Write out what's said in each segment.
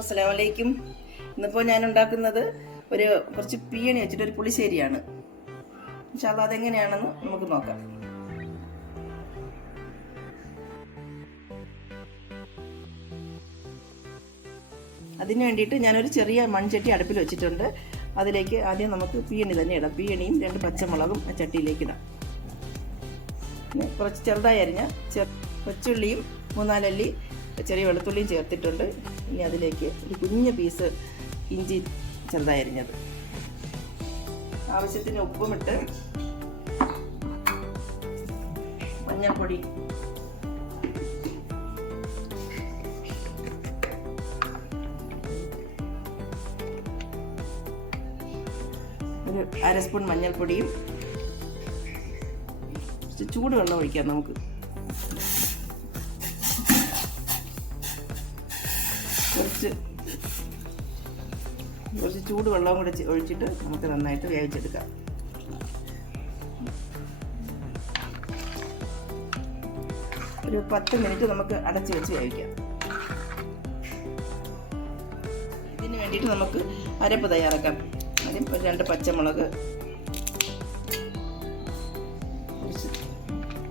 അസ്സലാമു അലൈക്കും. ഇന്നിപ്പോൾ ഞാൻ ഉണ്ടാക്കുന്നത് കുറച്ച് പീയണി വെച്ചിട്ടൊരു പുളിശ്ശേരിയാണ്. ഇൻഷാ അല്ലാഹ് അതെങ്ങനെയാണെന്ന് നമുക്ക് നോക്കാം. അതിന് വേണ്ടിയിട്ട് ഞാനൊരു ചെറിയ മൺചട്ടി അടുപ്പിൽ വെച്ചിട്ടുണ്ട്. അതിലേക്ക് ആദ്യം നമുക്ക് പീയണി തന്നെ ഇടാം. പീയണിയും 2 പച്ചമുളകും ആ ചട്ടിയിലേക്ക് ഇടാം. കുറച്ച് ചെറുതായി അരിഞ്ഞ കൊച്ചുള്ളിയും 3-4 അല്ലി ചെറിയ വെളുത്തുള്ളിയും ചേർത്തിട്ടുണ്ട്. ഇനി അതിലേക്ക് ഒരു കുഞ്ഞ് പീസ് ഇഞ്ചി ചെറുതായി അരിഞ്ഞത്, ആവശ്യത്തിന് ഉപ്പുമിട്ട് മഞ്ഞൾപ്പൊടി, ഒരു 1/2 സ്പൂൺ മഞ്ഞൾപ്പൊടിയും ചൂടുവെള്ളം ഒഴിക്കാം. നമുക്ക് കുറച്ച് ചൂടുവെള്ളം കൂടെ ഒഴിച്ചിട്ട് നമുക്ക് നന്നായിട്ട് വേവിച്ചെടുക്കാം. ഒരു 10 മിനിറ്റ് നമുക്ക് അടച്ചു വെച്ച് വേവിക്കാം. ഇതിന് വേണ്ടിയിട്ട് നമുക്ക് അരപ്പ് തയ്യാറാക്കാം. ആദ്യം 2 പച്ചമുളക്,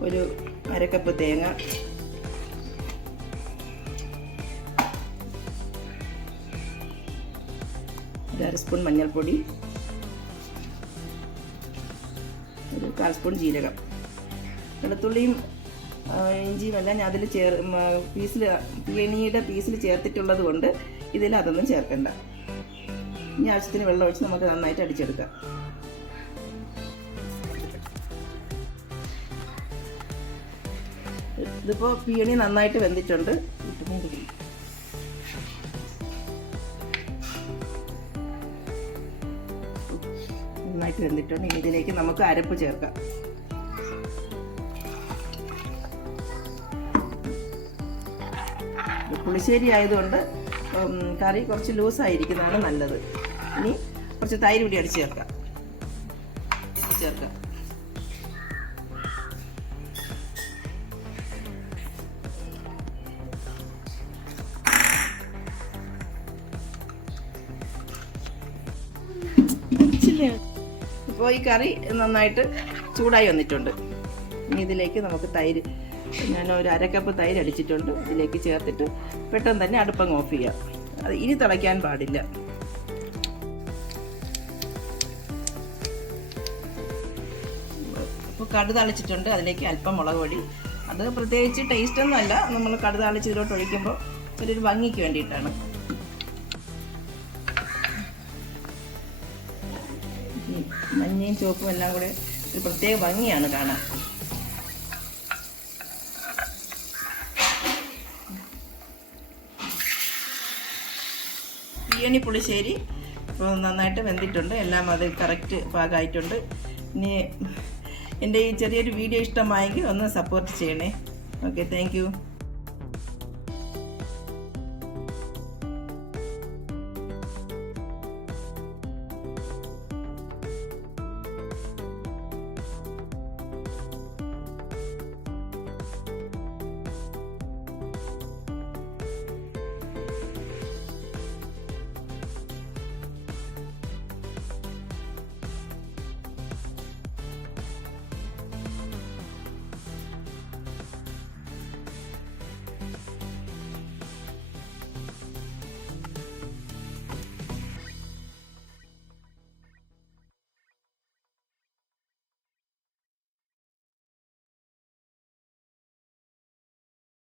ഒരു 1/2 കപ്പ് തേങ്ങ, ഒരു 1/2 സ്പൂൺ മഞ്ഞൾപ്പൊടി, ഒരു 1/4 സ്പൂൺ ജീരകം, വെളുത്തുള്ളിയും ഇഞ്ചിയും എല്ലാം ഞാൻ അതിൽ പീയണിയുടെ പീസിൽ ചേർത്തിട്ടുള്ളത് കൊണ്ട് ഇതിൽ അതൊന്നും ചേർക്കണ്ട. ഇനി ആവശ്യത്തിന് വെള്ളം ഒഴിച്ച് നമുക്ക് നന്നായിട്ട് അടിച്ചെടുക്കാം. ഇതിപ്പോൾ പീയണി നന്നായിട്ട് വെന്തിട്ടുണ്ട്. നന്നായിട്ട് വെന്തിട്ടുണ്ട്. ഇനി ഇതിലേക്ക് നമുക്ക് അരപ്പ് ചേർക്കാം. പുളിശ്ശേരി ആയതുകൊണ്ട് കറി കുറച്ച് ലൂസായിരിക്കുന്നതാണ് നല്ലത്. ഇനി കുറച്ച് തൈര് കൂടി അടിച്ച് ചേർക്കാം. ഇപ്പോൾ ഈ കറി നന്നായിട്ട് ചൂടായി വന്നിട്ടുണ്ട്. ഇനി ഇതിലേക്ക് നമുക്ക് തൈര്, ഞാൻ ഒരു 1/2 കപ്പ് തൈര് അടിച്ചിട്ടുണ്ട്. ഇതിലേക്ക് ചേർത്തിട്ട് പെട്ടെന്ന് തന്നെ അടുപ്പങ്ങ് ഓഫ് ചെയ്യാം. അത് ഇനി തിളയ്ക്കാൻ പാടില്ല. ഇപ്പോൾ കടു തളിച്ചിട്ടുണ്ട്. അതിലേക്ക് അല്പം മുളക് പൊടി. അത് പ്രത്യേകിച്ച് ടേസ്റ്റ് ഒന്നും അല്ല, നമ്മൾ കടു തളിച്ച് ഇതിലോട്ട് ഒഴിക്കുമ്പോൾ ചെറിയൊരു ഭംഗിക്ക് വേണ്ടിയിട്ടാണ്. മഞ്ഞയും ചുവപ്പും എല്ലാം കൂടെ ഒരു പ്രത്യേക ഭംഗിയാണ് കാണാൻ. പീയണി പുളിശ്ശേരി നന്നായിട്ട് വെന്തിട്ടുണ്ട്. എല്ലാം അത് കറക്റ്റ് പാകമായിട്ടുണ്ട്. ഇനി എൻ്റെ ഈ ചെറിയൊരു വീഡിയോ ഇഷ്ടമായെങ്കിൽ ഒന്ന് സപ്പോർട്ട് ചെയ്യണേ. Okay, thank you.